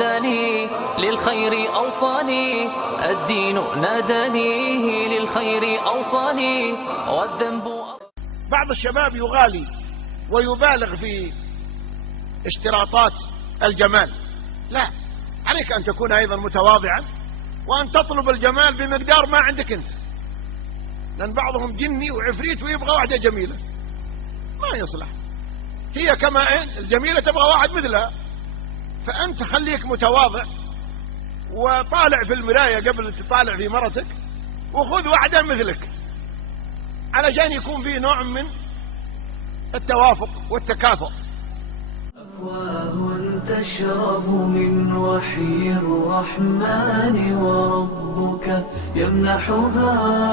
هداني للخير أوصاني، الدين ناداني للخير أوصاني، والذنب. بعض الشباب يغالي ويبالغ في اشتراطات الجمال. لا، عليك أن تكون أيضا متواضعا، وأن تطلب الجمال بمقدار ما عندك أنت، لأن بعضهم جني وعفريت ويبغى واحدة جميلة، ما يصلح. هي كما الجميلة تبغى واحد مثلها، فأنت خليك متواضع وطالع في المراية قبل تطالع في مرتك، وخذ واحدة مثلك علشان يكون فيه نوع من التوافق والتكافؤ. أفواه تشرب من وحي الرحمن، وربك يمنحها